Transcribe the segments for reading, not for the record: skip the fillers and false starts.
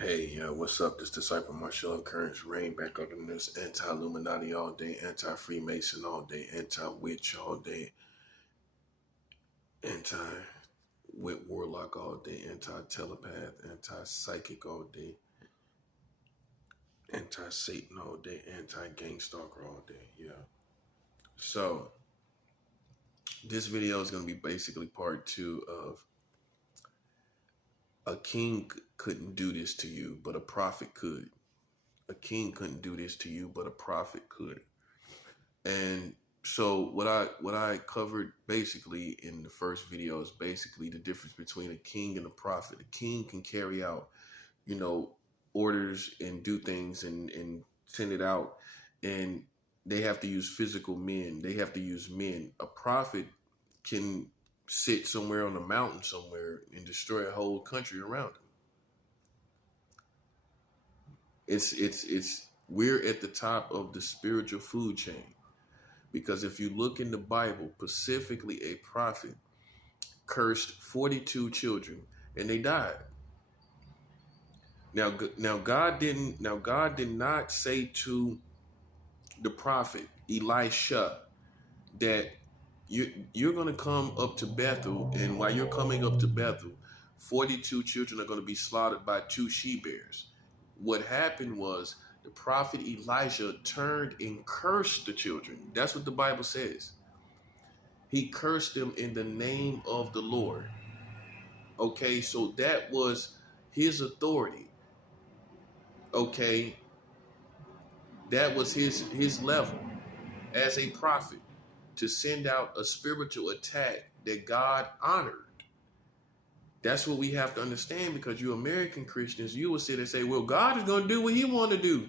Hey, what's up? This Disciple Marshall of Currents Rain back up in this anti-Illuminati all day, anti-Freemason all day, anti-witch all day, anti-wit warlock all day, anti-telepath, anti-psychic all day, anti-Satan all day, anti-gang stalker all day. Yeah. So this video is going to be basically part two of a king couldn't do this to you, but a prophet could. A king couldn't do this to you, but a prophet could. And so what I covered basically in the first video is basically the difference between a king and a prophet. A king can carry out, orders and do things and send it out, and they have to use physical men. They have to use men. A prophet can sit somewhere on a mountain somewhere and destroy a whole country around him. It's we're at the top of the spiritual food chain. Because if you look in the Bible, specifically a prophet cursed 42 children and they died. Now God did not say to the prophet Elisha that you're going to come up to Bethel, and while you're coming up to Bethel, 42 children are going to be slaughtered by 2 she-bears. What happened was the prophet Elijah turned and cursed the children. That's what the Bible says. He cursed them in the name of the Lord. Okay, so that was his authority. Okay, that was his level as a prophet to send out a spiritual attack that God honored. That's what we have to understand, because you American Christians, you will sit and say, well, God is going to do what he want to do.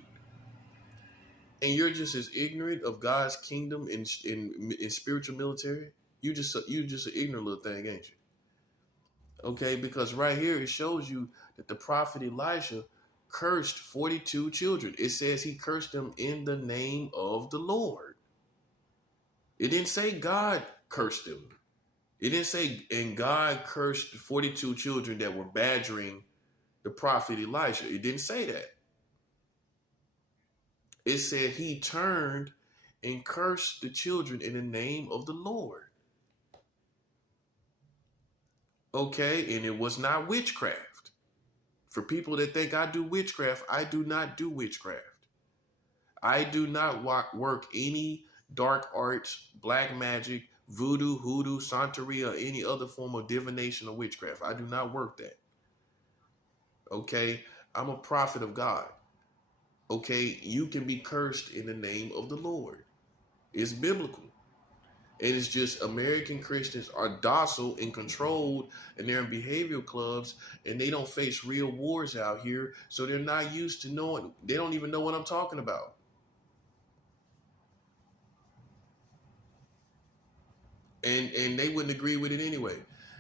And you're just as ignorant of God's kingdom in spiritual military. You just an ignorant little thing, ain't you? Okay, because right here it shows you that the prophet Elisha cursed 42 children. It says he cursed them in the name of the Lord. It didn't say God cursed them. It didn't say, and God cursed 42 children that were badgering the prophet Elisha. It didn't say that. It said he turned and cursed the children in the name of the Lord. Okay, and it was not witchcraft. For people that think I do witchcraft, I do not do witchcraft. I do not work any dark arts, black magic, voodoo, hoodoo, santeria, or any other form of divination or witchcraft. I do not work that. Okay, I'm a prophet of God. Okay, you can be cursed in the name of the Lord. It's biblical. And it's just American Christians are docile and controlled, and they're in behavioral clubs, and they don't face real wars out here. So they're not used to knowing. They don't even know what I'm talking about. And they wouldn't agree with it anyway.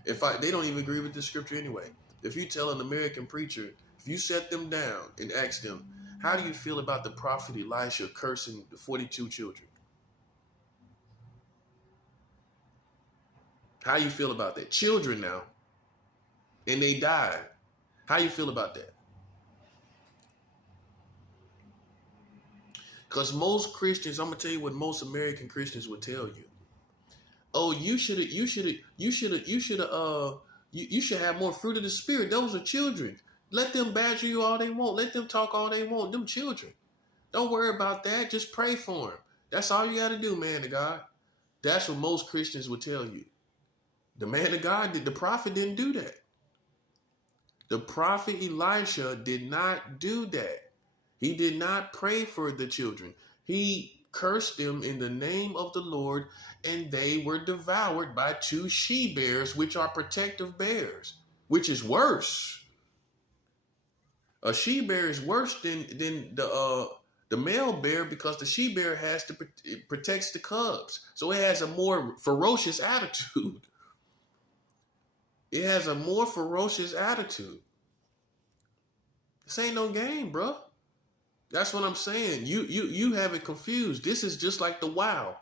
They don't even agree with the scripture anyway. If you tell an American preacher, if you set them down and ask them, how do you feel about the prophet Elisha cursing the 42 children? How you feel about that? Children now, and they died. How you feel about that? Because most Christians, I'm gonna tell you what most American Christians would tell you. Oh, you should have more fruit of the spirit. Those are children. Let them badger you all they want. Let them talk all they want. Them children. Don't worry about that. Just pray for them. That's all you got to do, man of God. That's what most Christians would tell you. The man of God the prophet didn't do that. The prophet Elisha did not do that. He did not pray for the children. He cursed them in the name of the Lord, and they were devoured by 2 she-bears, which are protective bears, which is worse. A she-bear is worse than the male bear, because the she-bear it protects the cubs. So it has a more ferocious attitude. It has a more ferocious attitude. This ain't no game, bro. That's what I'm saying. You have it confused. This is just like the WoW.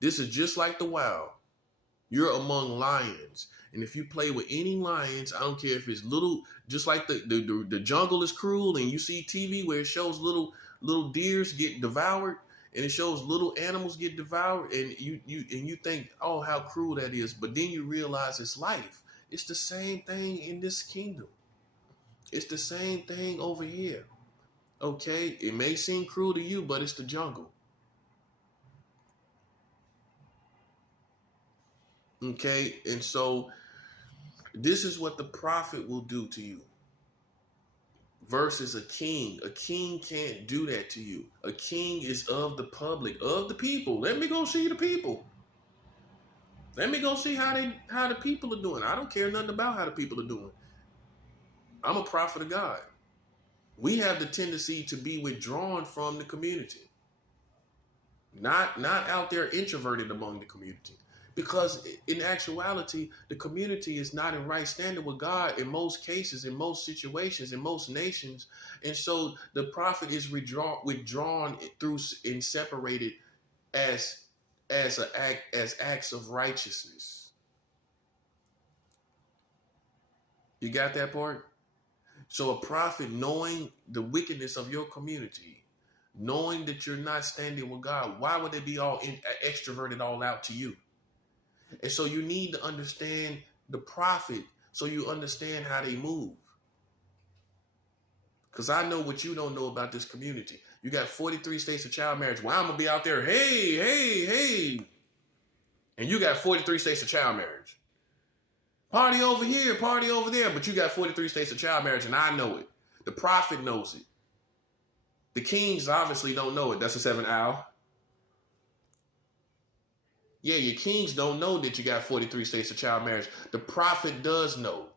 This is just like the WoW. You're among lions. And if you play with any lions, I don't care if it's little, just like the jungle is cruel, and you see TV where it shows little deers get devoured, and it shows little animals get devoured, and you think, oh, how cruel that is. But then you realize it's life. It's the same thing in this kingdom. It's the same thing over here. Okay? It may seem cruel to you, but it's the jungle. Okay? And so this is what the prophet will do to you versus a king. A king can't do that to you. A king is of the public, of the people. Let me go see the people. Let me go see how the people are doing. I don't care nothing about how the people are doing. I'm a prophet of God. We have the tendency to be withdrawn from the community. Not out there introverted among the community. Because in actuality, the community is not in right standing with God in most cases, in most situations, in most nations. And so the prophet is withdrawn through and separated as acts of righteousness. You got that part? So a prophet, knowing the wickedness of your community, knowing that you're not standing with God, why would they be all extroverted all out to you? And so you need to understand the prophet so you understand how they move. Because I know what you don't know about this community. You got 43 states of child marriage. Well, I'm going to be out there, hey. And you got 43 states of child marriage. Party over here, party over there. But you got 43 states of child marriage, and I know it. The prophet knows it. The kings obviously don't know it. That's a 7 owl. Yeah, your kings don't know that you got 43 states of child marriage. The prophet does know.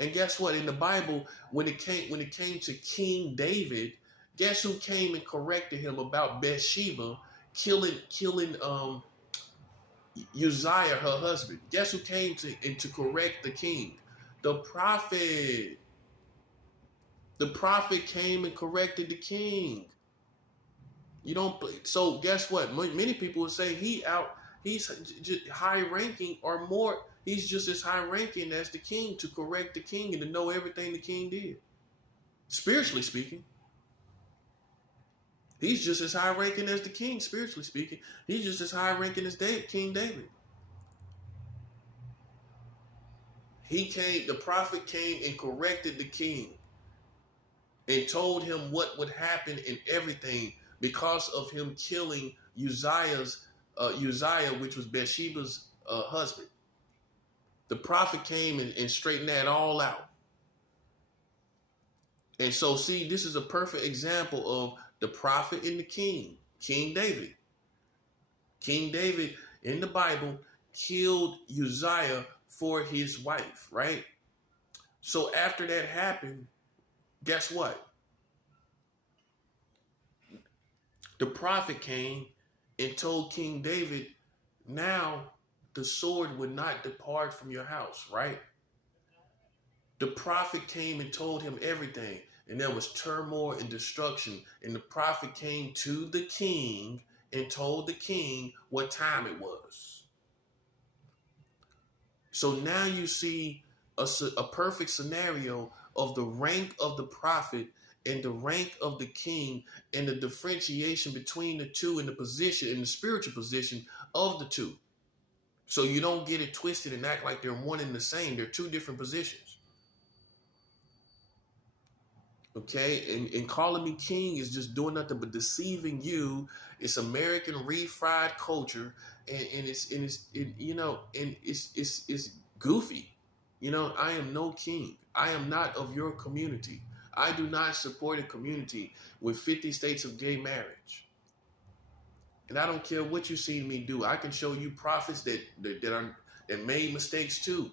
And guess what? In the Bible, when it came to King David, guess who came and corrected him about Bathsheba killing Uzziah, her husband? Guess who came to correct the king? The prophet. The prophet came and corrected the king. You don't. So guess what? Many people would say he's just high ranking or more. He's just as high ranking as the king to correct the king and to know everything the king did. Spiritually speaking, he's just as high ranking as the king. Spiritually speaking, he's just as high ranking as King David. The prophet came and corrected the king and told him what would happen and everything because of him killing Uzziah, which was Bathsheba's husband. The prophet came and straightened that all out. And so, see, this is a perfect example of the prophet and the king, King David. King David in the Bible killed Uzziah for his wife, right? So after that happened, guess what? The prophet came and told King David, now the sword would not depart from your house, right? The prophet came and told him everything, and there was turmoil and destruction. And the prophet came to the king and told the king what time it was. So now you see a perfect scenario of the rank of the prophet and the rank of the king and the differentiation between the two and the position, in the spiritual position of the two. So you don't get it twisted and act like they're one and the same. They're two different positions. Okay, and calling me king is just doing nothing but deceiving you. It's American refried culture, and it's goofy. You know, I am no king. I am not of your community. I do not support a community with 50 states of gay marriage. And I don't care what you see me do. I can show you prophets that made mistakes too.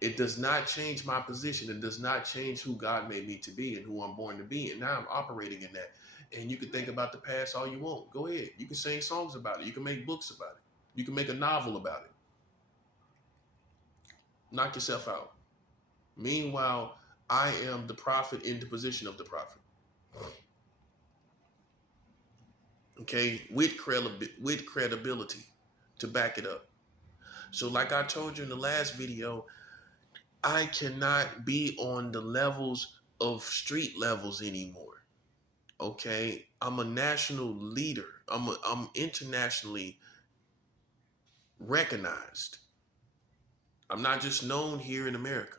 It does not change my position. It does not change who God made me to be and who I'm born to be. And now I'm operating in that. And you can think about the past all you want. Go ahead. You can sing songs about it. You can make books about it. You can make a novel about it. Knock yourself out. Meanwhile, I am the prophet in the position of the prophet. Okay, with credibility to back it up. So like I told you in the last video, I cannot be on the levels of street levels anymore. Okay? I'm a national leader. I'm internationally recognized. I'm not just known here in America.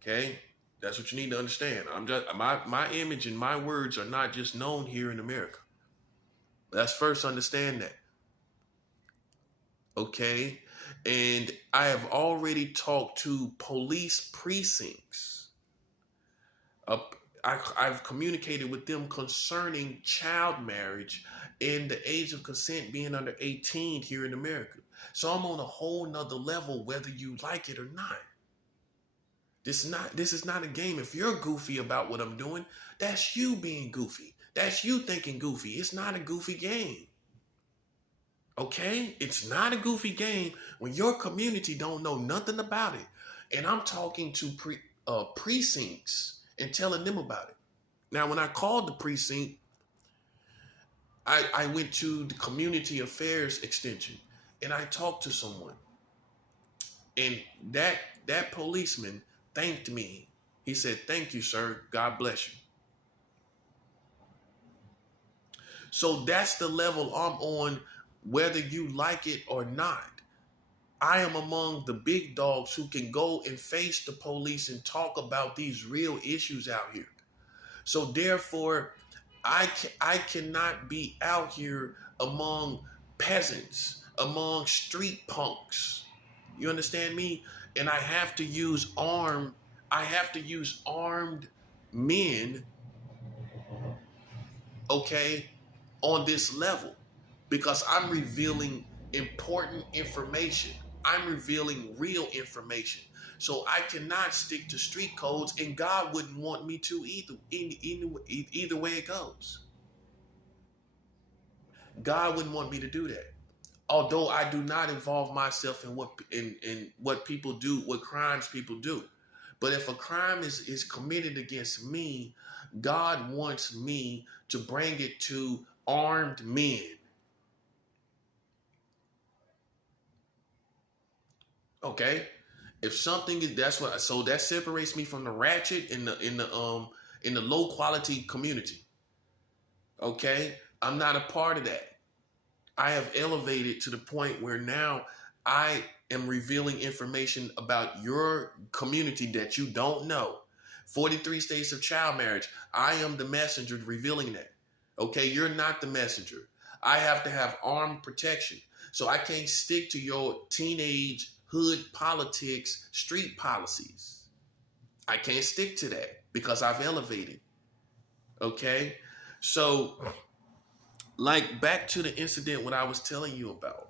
Okay? That's what you need to understand. I'm just my image and my words are not just known here in America. Let's first understand that. Okay? And I have already talked to police precincts. I've communicated with them concerning child marriage and the age of consent being under 18 here in America. So I'm on a whole nother level, whether you like it or not. This is not a game. If you're goofy about what I'm doing, that's you being goofy. That's you thinking goofy. It's not a goofy game. Okay? It's not a goofy game when your community don't know nothing about it. And I'm talking to precincts and telling them about it. Now, when I called the precinct, I went to the community affairs extension and I talked to someone. And that policeman thanked me. He said, "Thank you, sir. God bless you." So that's the level I'm on, whether you like it or not. I am among the big dogs who can go and face the police and talk about these real issues out here. So therefore, I cannot be out here among peasants, among street punks. You understand me? And I have to use armed men, okay, on this level because I'm revealing important information. I'm revealing real information. So I cannot stick to street codes, and God wouldn't want me to either way it goes. God wouldn't want me to do that. Although I do not involve myself in what people do, what crimes people do. But if a crime is committed against me, God wants me to bring it to armed men. Okay? If something is so that separates me from the ratchet in the low quality community. Okay? I'm not a part of that. I have elevated to the point where now I am revealing information about your community that you don't know. 43 states of child marriage. I am the messenger revealing that. Okay, you're not the messenger. I have to have armed protection. So I can't stick to your teenage hood politics, street policies. I can't stick to that because I've elevated. Okay? So like back to the incident what I was telling you about.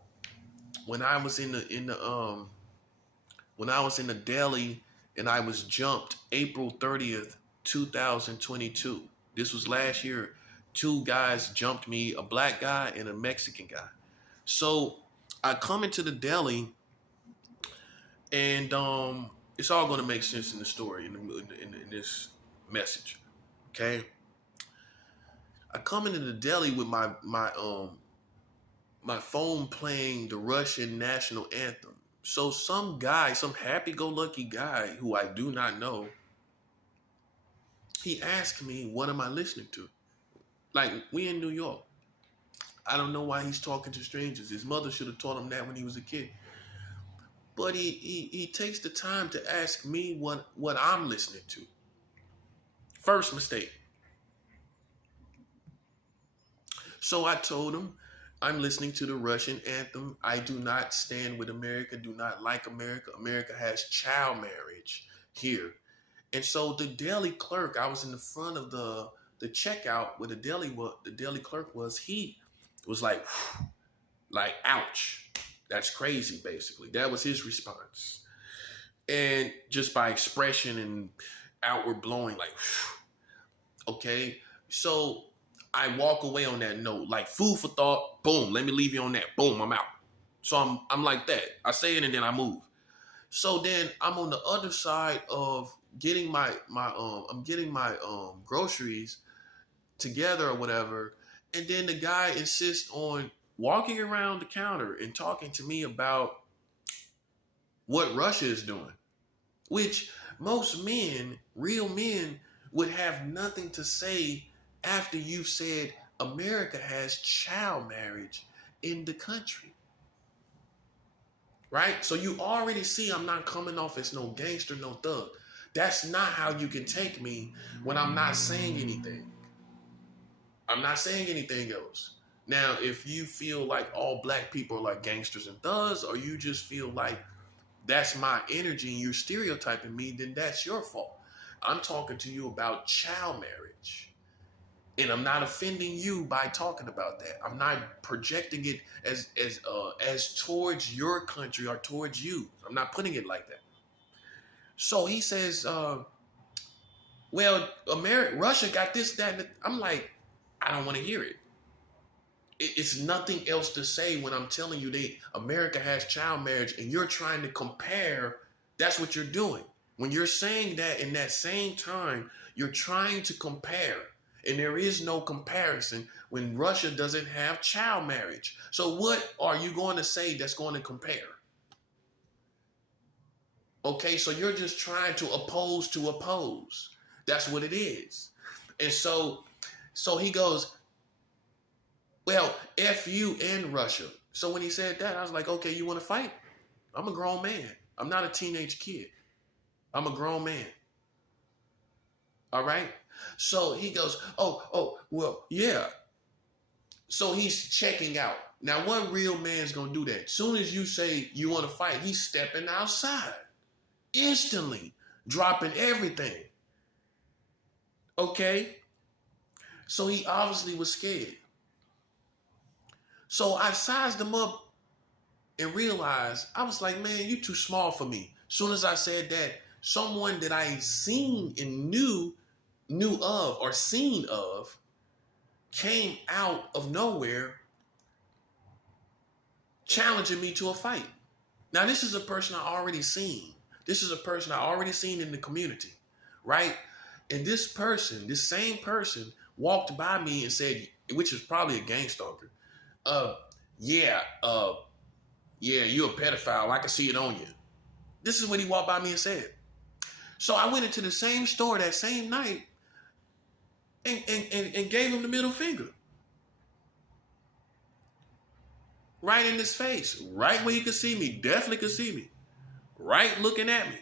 When I was in the deli and I was jumped April 30th, 2022. This was last year. Two guys jumped me, a black guy and a Mexican guy. So I come into the deli and it's all going to make sense in the story in this message. Okay? I come into the deli with my phone playing the Russian national anthem. So some guy, some happy-go-lucky guy who I do not know, he asked me, "What am I listening to?" Like, we in New York. I don't know why he's talking to strangers. His mother should have taught him that when he was a kid. But he takes the time to ask me what I'm listening to. First mistake. So I told him, I'm listening to the Russian anthem. I do not stand with America, do not like America. America has child marriage here. And so the deli clerk, I was in the front of the checkout where the deli clerk was, he was like, ouch. That's crazy, basically. That was his response. And just by expression and outward blowing, like, okay. So I walk away on that note, like food for thought. Boom, let me leave you on that. Boom, I'm out. So I'm like that. I say it and then I move. So then I'm on the other side of getting my groceries together or whatever, and then the guy insists on walking around the counter and talking to me about what Russia is doing, which most men, real men, would have nothing to say after you've said America has child marriage in the country. Right? So you already see I'm not coming off as no gangster, no thug. That's not how you can take me when I'm not saying anything. I'm not saying anything else. Now, if you feel like all black people are like gangsters and thugs, or you just feel like that's my energy and you're stereotyping me, then that's your fault. I'm talking to you about child marriage. And I'm not offending you by talking about that. I'm not projecting it as towards your country or towards you. I'm not putting it like that. So he says, well, Russia got this, that, and I'm like, I don't want to hear it. It's nothing else to say when I'm telling you that America has child marriage and you're trying to compare. That's what you're doing. When you're saying that in that same time, you're trying to compare. And there is no comparison when Russia doesn't have child marriage. So what are you going to say that's going to compare? Okay, so you're just trying to oppose. That's what it is. And so he goes, well, F you and Russia. So when he said that, I was like, okay, you want to fight? I'm a grown man. I'm not a teenage kid. I'm a grown man. All right? So he goes, oh, well, yeah. So he's checking out. Now, what real man's going to do that? As soon as you say you want to fight, he's stepping outside. Instantly. Dropping everything. Okay? So he obviously was scared. So I sized him up and realized, I was like, man, you too small for me. As soon as I said that, someone that I seen and knew of or seen of came out of nowhere challenging me to a fight. Now, this is a person I already seen. This is a person I already seen in the community, right? And this same person walked by me and said, which is probably a gang stalker, yeah, you're a pedophile. I can see it on you. This is what he walked by me and said. So I went into the same store that same night and gave him the middle finger. Right in his face. Right where he could see me. Definitely could see me. Right looking at me.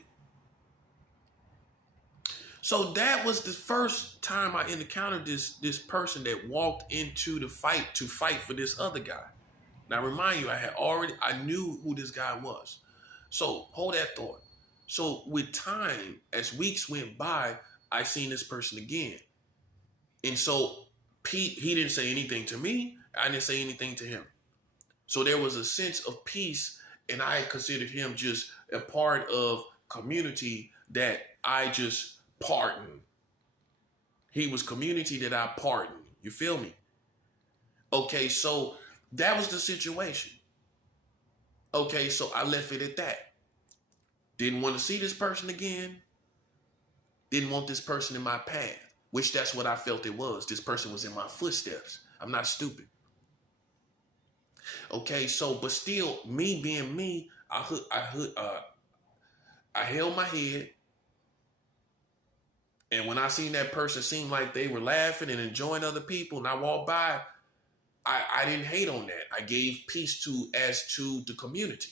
So that was the first time I encountered this person that walked into the fight to fight for this other guy. Now, remind you, I knew who this guy was. So hold that thought. So with time, as weeks went by, I seen this person again. And so Pete, he didn't say anything to me. I didn't say anything to him. So there was a sense of peace, and I considered him just a part of community that I just pardoned. He was community that I pardoned. You feel me? Okay, so that was the situation. Okay, so I left it at that. Didn't want to see this person again. Didn't want this person in my path, which that's what I felt it was. This person was in my footsteps. I'm not stupid. Okay, so, but still, me being me, I held my head. And when I seen that person seem like they were laughing and enjoying other people, and I walked by, I didn't hate on that. I gave peace as to the community,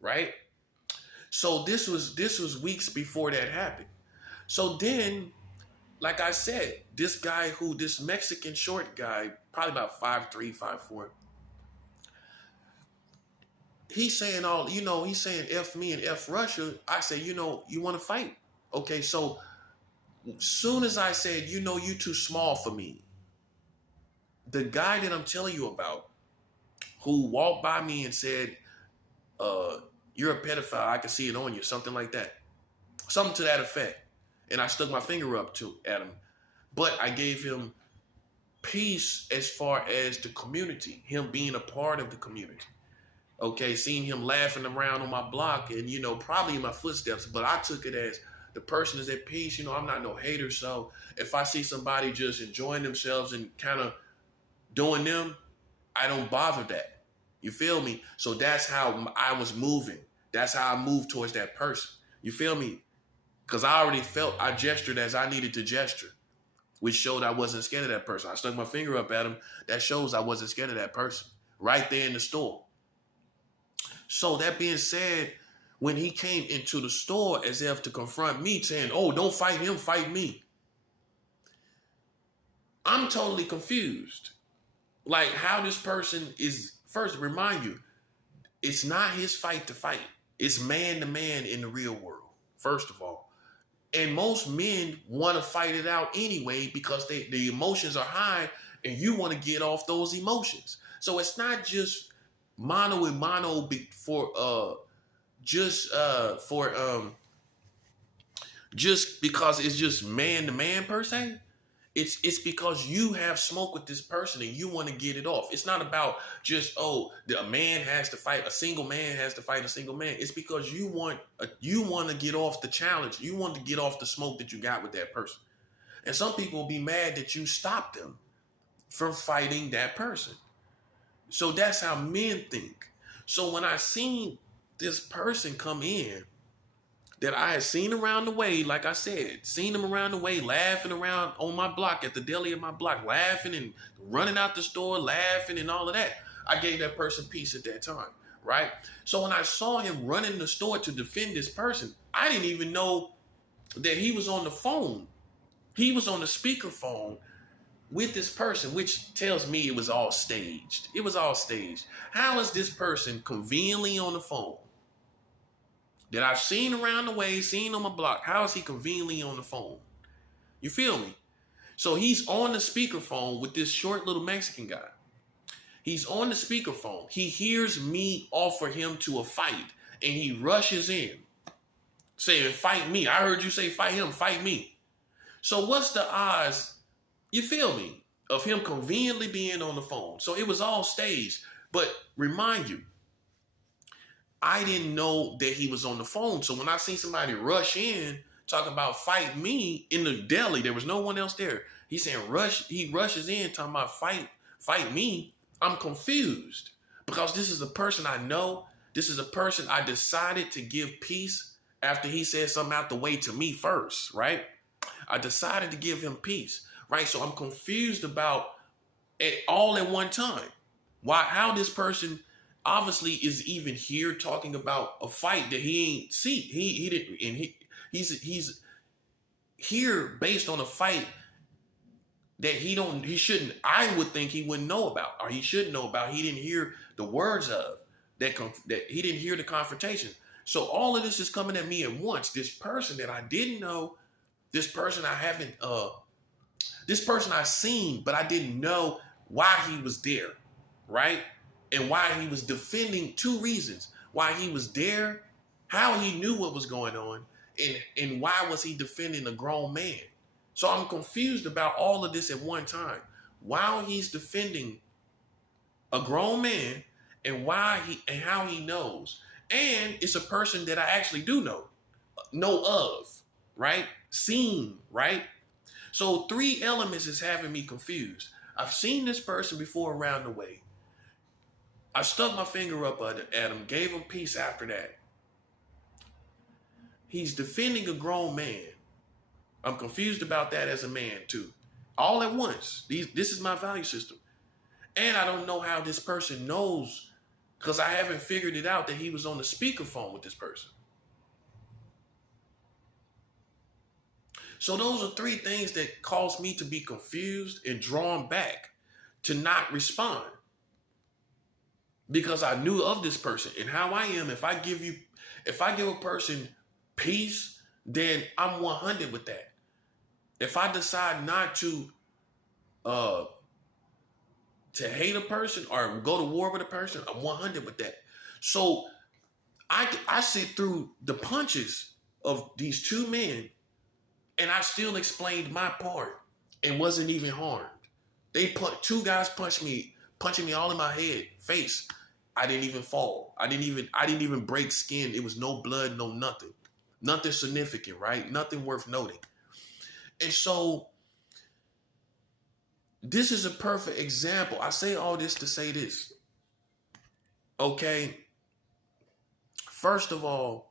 right? So this was weeks before that happened. So then, like I said, this Mexican short guy, probably about 5'3", 5'4", he's saying he's saying F me and F Russia. I say, you want to fight? Okay, so soon as I said, you too small for me, the guy that I'm telling you about, who walked by me and said, you're a pedophile, I can see it on you, something like that. Something to that effect. And I stuck my finger up at him. But I gave him peace as far as the community, him being a part of the community. Okay, seeing him laughing around on my block and, probably in my footsteps, but I took it as the person is at peace. I'm not no hater. So if I see somebody just enjoying themselves and kind of doing them, I don't bother that. You feel me? So that's how I was moving. That's how I moved towards that person. You feel me? Because I already felt I gestured as I needed to gesture, which showed I wasn't scared of that person. I stuck my finger up at him. That shows I wasn't scared of that person right there in the store. So that being said, when he came into the store as if to confront me, saying, "Oh, don't fight him, fight me," I'm totally confused. Like how this person is, first remind you, it's not his fight to fight. It's man to man in the real world, first of all. And most men want to fight it out anyway because the emotions are high and you want to get off those emotions. So it's not just mono and mono just because it's just man to man per se. It's because you have smoke with this person and you want to get it off. It's not about just, a man has to fight, a single man has to fight a single man. It's because you want to get off the challenge. You want to get off the smoke that you got with that person. And some people will be mad that you stopped them from fighting that person. So that's how men think. So when I seen this person come in, that I had seen around the way, like I said, seen them around the way, laughing around on my block, at the deli of my block, laughing and running out the store, laughing and all of that. I gave that person peace at that time, right? So when I saw him running the store to defend this person, I didn't even know that he was on the phone. He was on the speakerphone with this person, which tells me it was all staged. It was all staged. How is this person conveniently on the phone that I've seen around the way, seen on my block? How is he conveniently on the phone? You feel me? So he's on the speakerphone with this short little Mexican guy. He's on the speakerphone. He hears me offer him to a fight, and he rushes in, saying, "Fight me. I heard you say fight him, fight me." So what's the odds, you feel me, of him conveniently being on the phone? So it was all staged. But remind you, I didn't know that he was on the phone. So when I see somebody rush in talking about fight me in the deli, there was no one else there. He's saying he rushes in talking about fight me. I'm confused because this is a person I know. This is a person I decided to give peace after he said something out the way to me first, right? I decided to give him peace, right? So I'm confused about it all at one time. How this person obviously is even here talking about a fight that he ain't see. He didn't, and he's here based on a fight that he shouldn't, I would think he wouldn't know about, or he shouldn't know about. He didn't hear the words of that he didn't hear the confrontation. So all of this is coming at me at once. This person that I didn't know, this person I seen, but I didn't know why he was there, right? And why he was defending, two reasons. Why he was there, how he knew what was going on, and why was he defending a grown man. So I'm confused about all of this at one time. While he's defending a grown man, and how he knows. And it's a person that I actually do know of, right? Seen, right? So 3 elements is having me confused. I've seen this person before around the way. I stuck my finger up at him, gave him peace after that. He's defending a grown man. I'm confused about that as a man too. All at once. This is my value system. And I don't know how this person knows, because I haven't figured it out that he was on the speakerphone with this person. So those are 3 things that caused me to be confused and drawn back to not respond. Because I knew of this person and how I am. If I give a person peace, then I'm 100 with that. If I decide not to hate a person or go to war with a person, I'm 100 with that. So I sit through the punches of these 2 men, and I still explained my part and wasn't even harmed. 2 guys punching me all in my face. I didn't even fall. I didn't even break skin. It was no blood, no nothing. Nothing significant, right? Nothing worth noting. And so this is a perfect example. I say all this to say this. Okay. First of all,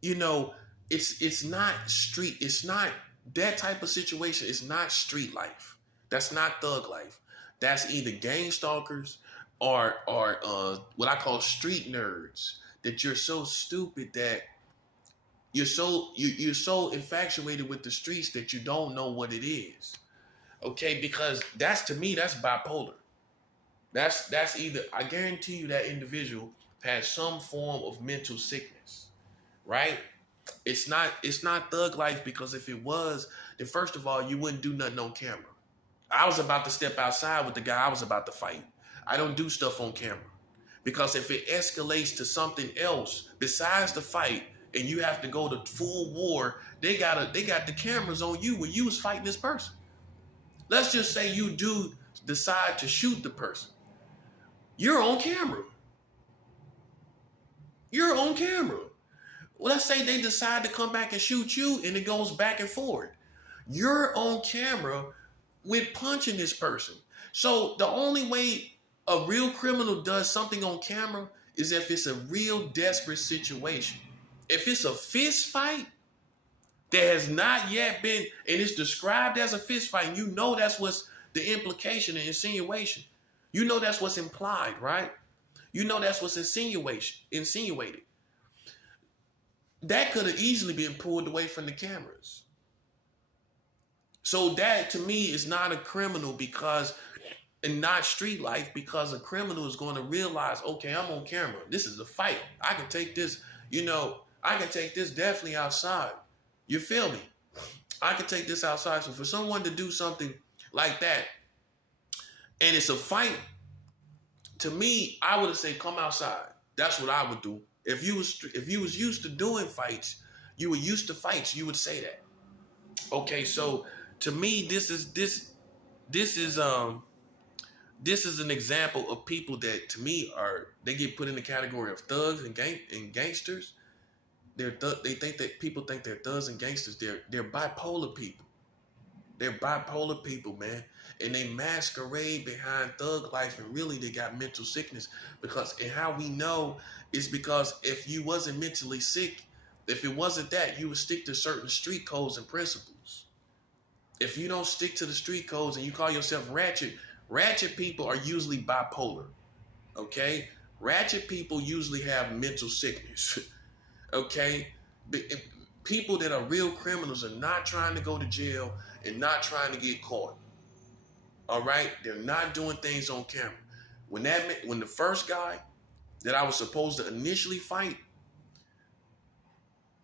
you know, it's not street. It's not that type of situation. It's not street life. That's not thug life. That's either gang stalkers or what I call street nerds. That you're so stupid that you're so infatuated with the streets that you don't know what it is. Okay, because that's to me that's bipolar. That's either I guarantee you that individual has some form of mental sickness, right? It's not thug life because if it was, then first of all you wouldn't do nothing on camera. I was about to step outside with the guy I was about to fight. I don't do stuff on camera because if it escalates to something else besides the fight and you have to go to full war, they got the cameras on you when you was fighting this person. Let's just say you do decide to shoot the person. You're on camera. You're on camera. Well, let's say they decide to come back and shoot you and it goes back and forth. You're on camera with punching this person. So the only way a real criminal does something on camera is if it's a real desperate situation. If it's a fist fight that has not yet been, and it's described as a fist fight, and you know that's what's the implication and insinuation. You know that's what's implied, right? You know that's what's insinuated. That could have easily been pulled away from the cameras. So that to me is not a criminal because, and not street life, because a criminal is going to realize, okay, I'm on camera. This is a fight. I can take this, I can take this definitely outside. You feel me? I can take this outside. So for someone to do something like that, and it's a fight, to me, I would have said, come outside. That's what I would do. If you was used to doing fights, you were used to fights, you would say that. Okay, so to me, this is an example of people that to me they get put in the category of thugs and gangsters. They think that people think they're thugs and gangsters. They're bipolar people. They're bipolar people, man. And they masquerade behind thug life, and really they got mental sickness. And how we know is because if you wasn't mentally sick, if it wasn't that, you would stick to certain street codes and principles. If you don't stick to the street codes and you call yourself ratchet people are usually bipolar. Okay? Ratchet people usually have mental sickness. Okay? People that are real criminals are not trying to go to jail and not trying to get caught. All right? They're not doing things on camera. When the first guy that I was supposed to initially fight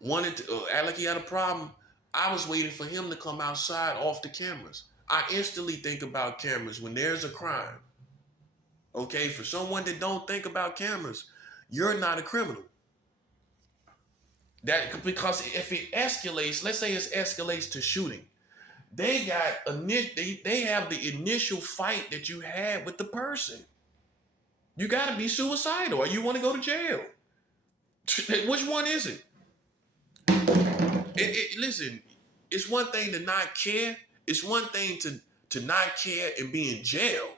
wanted to act like he had a problem, I was waiting for him to come outside off the cameras. I instantly think about cameras when there's a crime. Okay? For someone that don't think about cameras, you're not a criminal. Because if it escalates, let's say it escalates to shooting, they have the initial fight that you had with the person. You got to be suicidal or you want to go to jail. Which one is it? Listen, it's one thing to not care. It's one thing to not care and be in jail.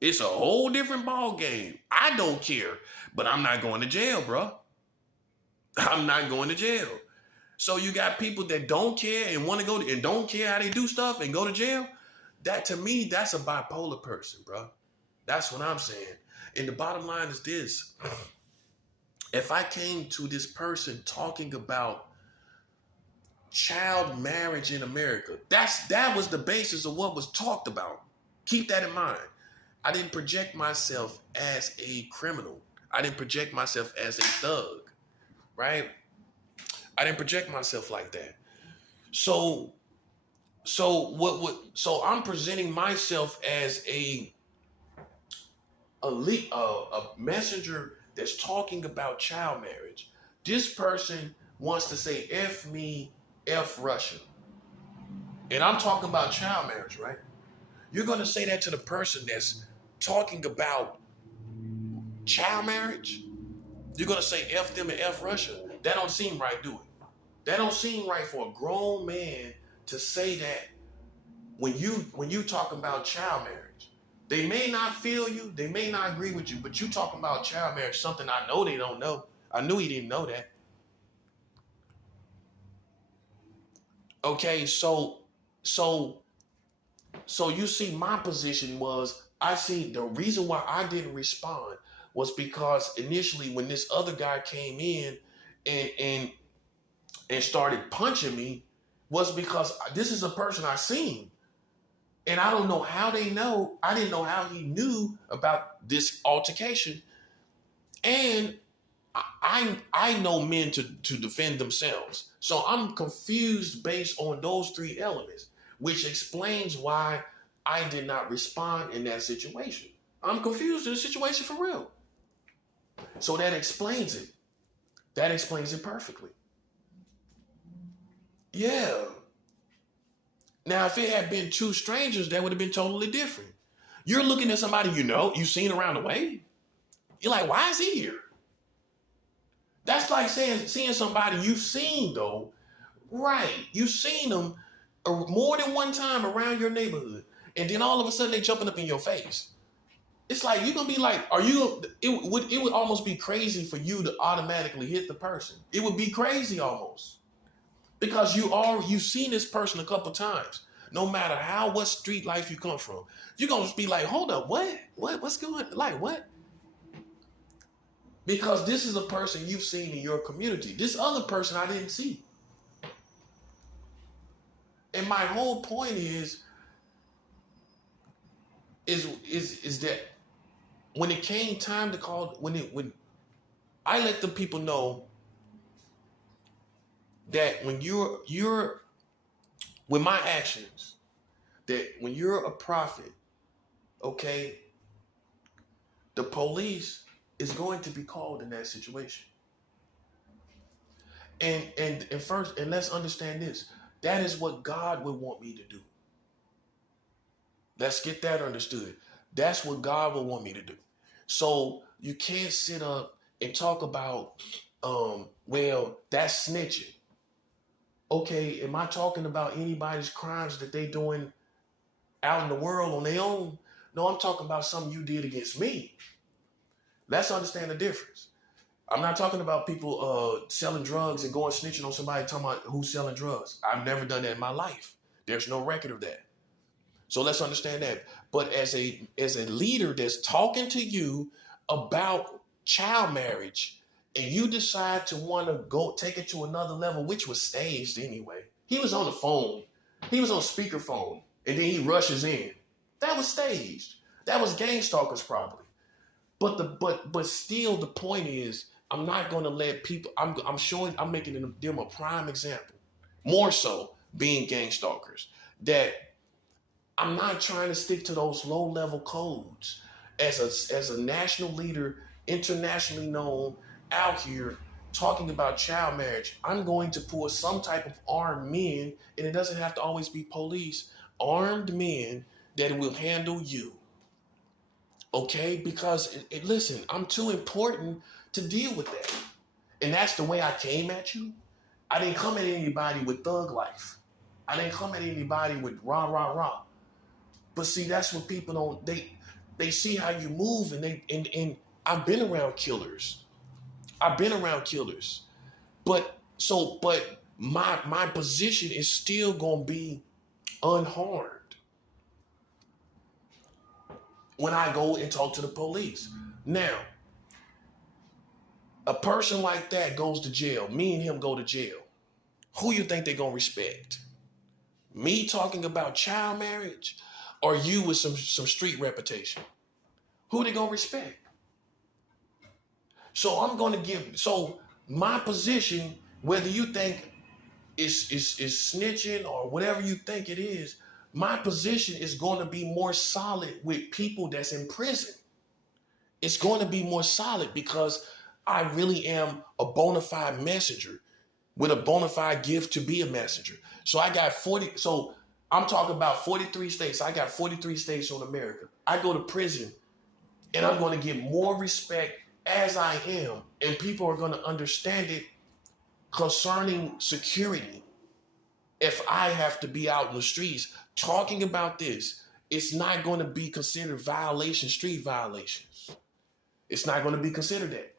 It's a whole different ball game. I don't care, but I'm not going to jail, bro. I'm not going to jail. So you got people that don't care and want to go and don't care how they do stuff and go to jail. That to me, that's a bipolar person, bro. That's what I'm saying. And the bottom line is this. If I came to this person talking about child marriage in America, that was the basis of what was talked about. Keep that in mind. I didn't project myself as a criminal. I didn't project myself as a thug. Right? I didn't project myself like that. So I'm presenting myself as a messenger that's talking about child marriage. This person wants to say F me, F Russia. And I'm talking about child marriage, right? You're going to say that to the person that's talking about child marriage? You're going to say F them and F Russia? That don't seem right, do it? That don't seem right for a grown man to say that when you talking about child marriage. They may not feel you, they may not agree with you, but you talking about child marriage, something I know they don't know. I knew he didn't know that. Okay, so so you see, my position was, I see the reason why I didn't respond was because initially when this other guy came in and and and started punching me was because this is a person I seen. And I don't know how they know. I didn't know how he knew about this altercation. And I know men to defend themselves. So I'm confused based on those three elements, which explains why I did not respond in that situation. I'm confused in the situation for real. So that explains it. That explains it perfectly. Yeah. Now, if it had been two strangers, that would have been totally different. You're looking at somebody you know, you've seen around the way. You're like, why is he here? That's like seeing somebody you've seen though, right? You've seen them more than one time around your neighborhood, and then all of a sudden they jumping up in your face. It's like you're gonna be like, are you? It would almost be crazy for you to automatically hit the person. It would be crazy almost because you've seen this person a couple times. No matter what street life you come from, you're gonna be like, hold up, what's going like what? Because this is a person you've seen in your community. This other person I didn't see. And my whole point is that when it came time to call, when I let the people know that when you're with my actions, that when you're a prophet, okay, the police is going to be called in that situation. And first, and let's understand this. That is what God would want me to do. Let's get that understood. That's what God would want me to do. So you can't sit up and talk about, well, that's snitching. Okay, am I talking about anybody's crimes that they doing out in the world on their own? No, I'm talking about something you did against me. Let's understand the difference. I'm not talking about people selling drugs and going snitching on somebody talking about who's selling drugs. I've never done that in my life. There's no record of that. So let's understand that. But as a leader that's talking to you about child marriage, and you decide to want to go take it to another level, which was staged anyway. He was on the phone. He was on speakerphone, and then he rushes in. That was staged. That was gang stalkers probably. But still, the point is, I'm not going to let people. I'm making them a prime example. More so, being gang stalkers, that I'm not trying to stick to those low level codes. As a national leader, internationally known, out here talking about child marriage, I'm going to pull some type of armed men, and it doesn't have to always be police, armed men that will handle you. Okay? Because listen, I'm too important to deal with that. And that's the way I came at you. I didn't come at anybody with thug life. I didn't come at anybody with rah, rah, rah. But see, that's what people don't, they see how you move, and I've been around killers. But my position is still gonna be unharmed when I go and talk to the police. Now, a person like that goes to jail. Me and him go to jail. Who you think they're gonna respect? Me talking about child marriage, or you with some street reputation? Who they gonna respect? So I'm gonna so my position, whether you think is snitching or whatever you think it is, my position is going to be more solid with people that's in prison. It's going to be more solid because I really am a bona fide messenger with a bona fide gift to be a messenger. So I got 40. So I'm talking about 43 states. I got 43 states on America. I go to prison and I'm going to get more respect as I am. And people are going to understand it concerning security. If I have to be out in the streets talking about this it's not going to be considered street violations. It's not going to be considered that.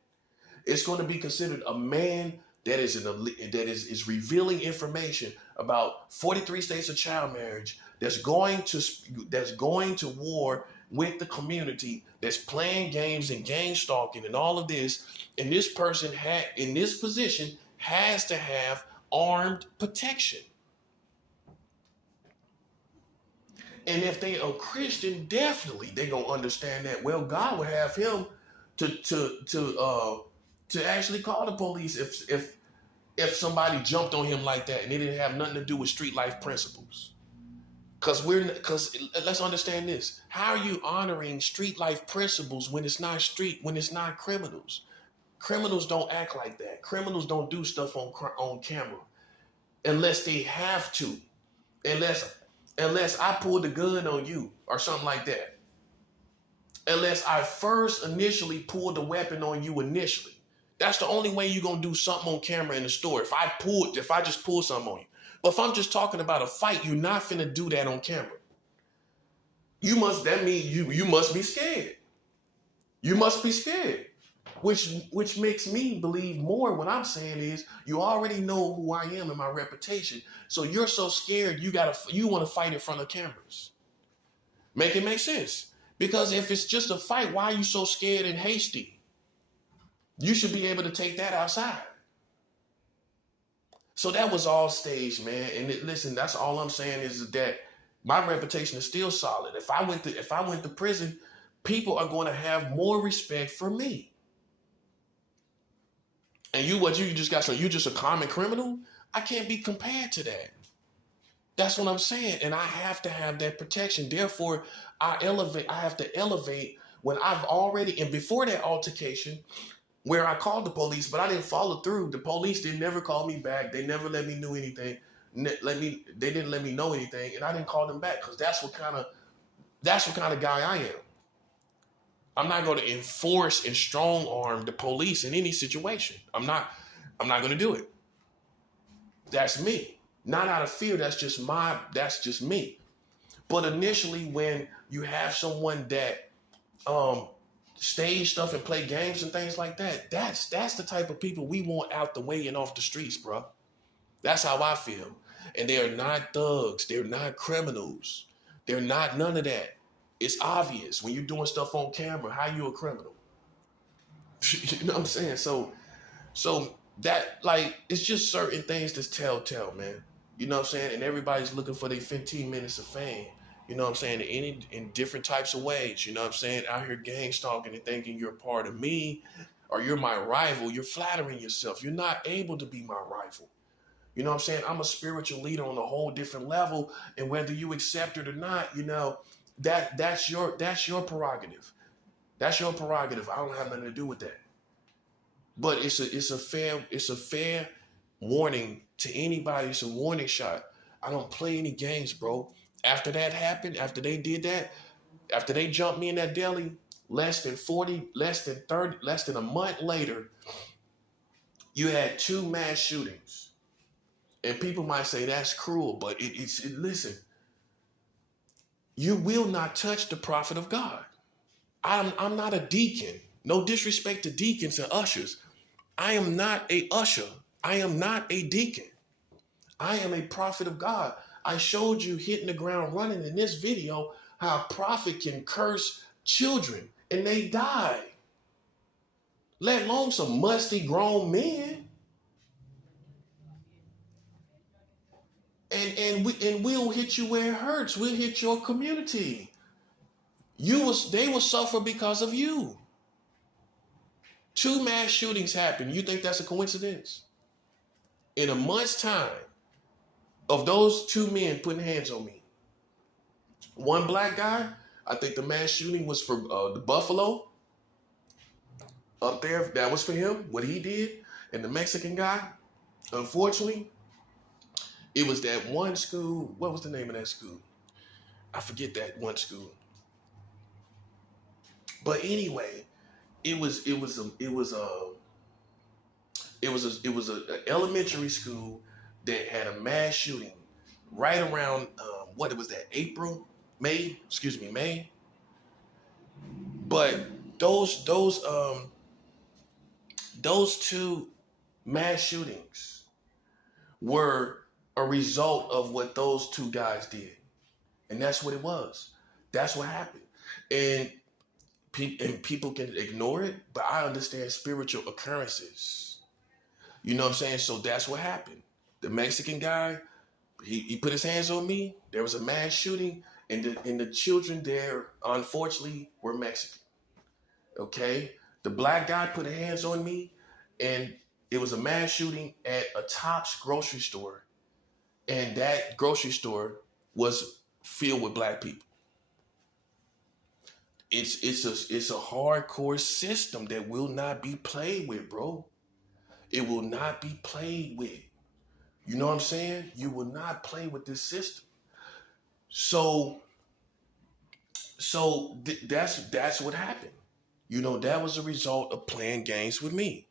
It's going to be considered a man that is revealing information about 43 states of child marriage, that's going to war with the community, that's playing games and game stalking and all of this. And this person in this position has to have armed protection. And if they are Christian, definitely they gonna understand that. Well, God would have him to actually call the police if somebody jumped on him like that and it didn't have nothing to do with street life principles. Because let's understand this. How are you honoring street life principles when it's not criminals? Criminals don't act like that. Criminals don't do stuff on camera unless they have to. Unless I pulled the gun on you or something like that. Unless I first initially pulled the weapon on you initially. That's the only way you're going to do something on camera in the store. If I just pull something on you. But if I'm just talking about a fight, you're not finna do that on camera. That means you must be scared. You must be scared. Which makes me believe more. What I'm saying is you already know who I am and my reputation. So you're so scared you want to fight in front of cameras. Make it make sense. Because if it's just a fight, why are you so scared and hasty? You should be able to take that outside. So that was all staged, man. And listen, that's all I'm saying is that my reputation is still solid. If I went to prison, people are going to have more respect for me. And you just a common criminal? I can't be compared to that. That's what I'm saying. And I have to have that protection. Therefore, I have to elevate when I've already, and before that altercation, where I called the police, but I didn't follow through. The police didn't never call me back. They never let me know anything. They didn't let me know anything, and I didn't call them back because that's what kind of guy I am. I'm not going to enforce and strong arm the police in any situation. I'm not going to do it. That's me. Not out of fear. That's just me. But initially, when you have someone that stage stuff and play games and things like that, that's the type of people we want out the way and off the streets, bro. That's how I feel. And they're not thugs. They're not criminals. They're not none of that. It's obvious when you're doing stuff on camera, how you a criminal. You know what I'm saying? So that, like, it's just certain things that's telltale, man. You know what I'm saying? And everybody's looking for their 15 minutes of fame. You know what I'm saying? In different types of ways. You know what I'm saying? Out here gang stalking and thinking you're part of me or you're my rival. You're flattering yourself. You're not able to be my rival. You know what I'm saying? I'm a spiritual leader on a whole different level. And whether you accept it or not, you know, that's your prerogative. That's your prerogative. I don't have nothing to do with that. But it's a fair warning to anybody. It's a warning shot. I don't play any games, bro. After that happened, after they did that, after they jumped me in that deli, less than a month later, you had 2 mass shootings. And people might say that's cruel, but listen, you will not touch the prophet of God. I'm not a deacon. No disrespect to deacons and ushers. I am not a usher. I am not a deacon. I am a prophet of God. I showed you hitting the ground running in this video how a prophet can curse children and they die. Let alone some musty grown men. And we'll hit you where it hurts. We'll hit your community. They will suffer because of you. 2 mass shootings happened. You think that's a coincidence? In a month's time of those 2 men putting hands on me. One black guy, I think the mass shooting was for the Buffalo. Up there, that was for him, what he did. And the Mexican guy, unfortunately, it was that one school. What was the name of that school? I forget that one school. But anyway, it was an elementary school that had a mass shooting right around what was that, April? May. But those two mass shootings were a result of what those two guys did. And that's what it was. That's what happened. And people can ignore it, but I understand spiritual occurrences. You know what I'm saying? So that's what happened. The Mexican guy, he put his hands on me. There was a mass shooting, and the children there, unfortunately, were Mexican. Okay? The black guy put his hands on me, and it was a mass shooting at a Tops grocery store. And that grocery store was filled with black people. It's a hardcore system that will not be played with, bro. It will not be played with. You know what I'm saying? You will not play with this system. So that's what happened. You know, that was a result of playing games with me.